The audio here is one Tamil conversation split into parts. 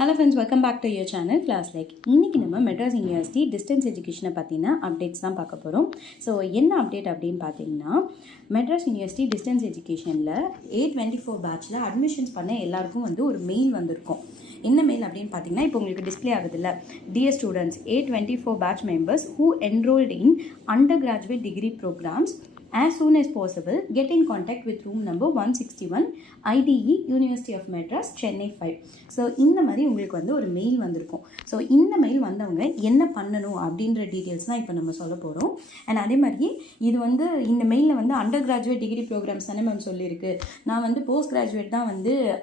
Hello friends, welcome back to your channel class like. இன்றைக்கி நம்ம மெட்ராஸ் யூனிவர்சிட்டி டிஸ்டன்ஸ் எஜுகேஷனை பற்றின அப்டேட்ஸ் தான் பார்க்க போகிறோம். ஸோ என்ன அப்டேட் அப்படின்னு பார்த்தீங்கன்னா, மெட்ராஸ் யூனிவர்சிட்டி டிஸ்டன்ஸ் எஜுகேஷனில் 824 பேட்சில் அட்மிஷன்ஸ் பண்ண எல்லாருக்கும் ஒரு மெயில் வந்திருக்கும். என்ன மெயில் அப்படின்னு பார்த்தீங்கன்னா, இப்போ உங்களுக்கு டிஸ்பிளே ஆகுதுல்ல, dear students, 824 batch members who enrolled in undergraduate degree programs as soon as possible get in contact with room number 161 IDE University of Madras Chennai 5. So இந்த மாதிரி உங்களுக்கு ஒரு மெயில் வந்திருக்கும். ஸோ இந்த மெயில் வந்தவங்க என்ன பண்ணணும் அப்படின்ற டீட்டெயில்ஸ் தான் இப்போ நம்ம சொல்ல போகிறோம். அண்ட் அதே மாதிரி இது இந்த மெயிலில் அண்டர் கிராஜுவேட் டிகிரி ப்ரோக்ராம்ஸ் தானே மேம் சொல்லியிருக்கு, நான் போஸ்ட் கிராஜுவேட் தான்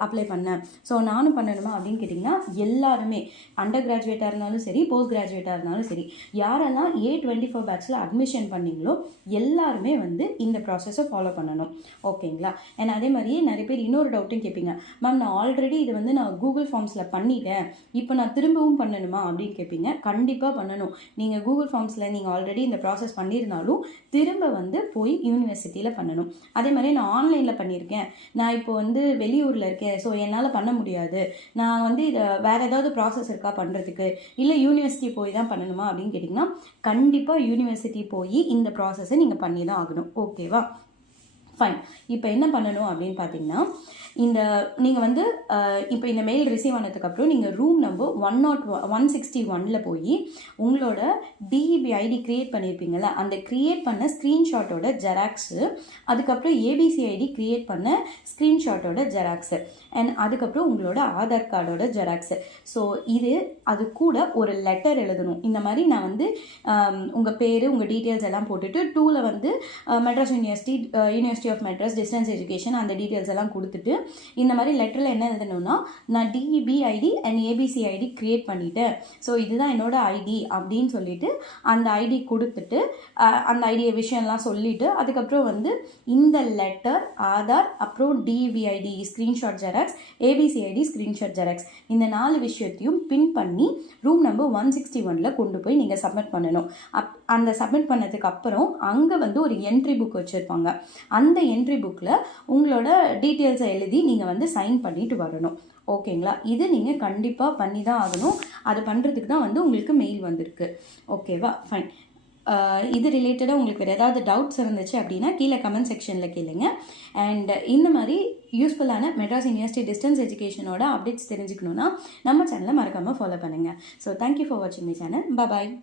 அப்ளை பண்ணேன், ஸோ நானும் பண்ணணுமா அப்படின்னு கேட்டிங்கன்னா, எல்லாருமே அண்டர் கிராஜுவேட்டாக இருந்தாலும் சரி, போஸ்ட் கிராஜுவேட்டாக இருந்தாலும் சரி, யாரெல்லாம் 824 பேட்சில் அட்மிஷன் பண்ணிங்களோ எல்லாருமே இந்த ப்ராசஸை ஃபாலோ பண்ணணும். ஓகேங்களா? அண்ட் அதே மாதிரியே நிறைய பேர் இன்னொரு டவுட்டும் கேட்பீங்க, மேம் நான் ஆல்ரெடி இது நான் கூகுள் ஃபார்ம்ஸில் பண்ணிட்டேன், இப்போ நான் திரும்பவும் பண்ணணுமா அப்படின்னு கேட்பீங்க. கண்டிப்பாக பண்ணணும். நீங்கள் கூகுள் ஃபார்ம்ஸில் நீங்கள் ஆல்ரெடி இந்த ப்ராசஸ் பண்ணியிருந்தாலும் திரும்ப போய் யூனிவர்சிட்டியில் பண்ணணும். அதே மாதிரி நான் ஆன்லைனில் பண்ணியிருக்கேன், நான் இப்போ வெளியூரில் இருக்கேன், ஸோ என்னால் பண்ண முடியாது, நான் இதை வேறு ஏதாவது ப்ராசஸ் இருக்கா பண்ணுறதுக்கு, இல்லை யூனிவர்சிட்டி போய் தான் பண்ணணுமா அப்படின்னு கேட்டிங்கன்னா, கண்டிப்பாக யூனிவர்சிட்டி போய் இந்த ப்ராசஸை நீங்கள் பண்ணி தான் ஆகணும். ஓகேவா? ஃபைன். இப்போ என்ன பண்ணணும் அப்படின்னு பார்த்தீங்கன்னா, நீங்கள் இப்போ இந்த மெயில் ரிசீவ் ஆனதுக்கப்புறம் நீங்கள் ரூம் நம்பர் 161 போய் உங்களோட டிஇபி ஐடி க்ரியேட் பண்ணியிருப்பீங்களா, அந்த க்ரியேட் பண்ண ஸ்க்ரீன்ஷாட்டோட ஜெராக்ஸு, அதுக்கப்புறம் ஏபிசி ஐடி க்ரியேட் பண்ண ஸ்க்ரீன்ஷாட்டோட ஜெராக்ஸு, அண்ட் அதுக்கப்புறம் உங்களோட ஆதார் கார்டோட ஜெராக்ஸு. ஸோ அது கூட ஒரு லெட்டர் எழுதணும். இந்த மாதிரி நான் உங்கள் பேர், உங்கள் டீட்டெயில்ஸ் எல்லாம் போட்டுட்டு 2ல் Madras university of Madras distance education அந்த டீட்டெயில்ஸ் எல்லாம் கொடுத்துட்டு, இந்த மாதிரி லெட்டரில் என்ன எழுதணும்னா, நான் DEB ID and ABC ID create பண்ணிட்டேன், ஸோ இதுதான் என்னோட ஐடி அப்படின்னு சொல்லிட்டு அந்த ஐடி கொடுத்துட்டு, அந்த ஐடியை விஷயம்லாம் சொல்லிவிட்டு, அதுக்கப்புறம் இந்த லெட்டர், ஆதார், அப்புறம் DEB ID screenshot xerox, ABC ID screenshot xerox, இந்த 4 விஷயத்தையும் பின் பண்ணி ரூம் நம்பர் 161 கொண்டு போய் நீங்கள் சப்மிட் பண்ணணும். அந்த சப்மிட் பண்ணதுக்கு அப்புறம் அங்கே ஒரு என்ட்ரி புக் வச்சுருப்பாங்க. அந்த என்ட்ரி புக்கில் உங்களோட டீட்டெயில்ஸை எழுதி நீங்கள் சைன் பண்ணிட்டு வரணும். ஓகேங்களா? இது நீங்கள் கண்டிப்பாக பண்ணி தான் ஆகணும். அது பண்ணுறதுக்கு தான் உங்களுக்கு மெயில் வந்திருக்கு. ஓகேவா? ஃபைன். இது ரிலேட்டடாக உங்களுக்கு வேறு ஏதாவது டவுட்ஸ் இருந்துச்சு அப்படின்னா கீழே கமெண்ட் செக்ஷனில் கேளுங்க. அண்ட் இந்த மாதிரி யூஸ்ஃபுல்லான மெட்ராஸ் யூனிவர்சிட்டி டிஸ்டன்ஸ் எஜுகேஷனோட அப்டேட்ஸ் தெரிஞ்சுக்கணுன்னா நம்ம சேனலை மறக்காமல் ஃபாலோ பண்ணுங்கள். ஸோ தேங்க்யூ ஃபார் வாட்சிங் மை சேனல். பாய்.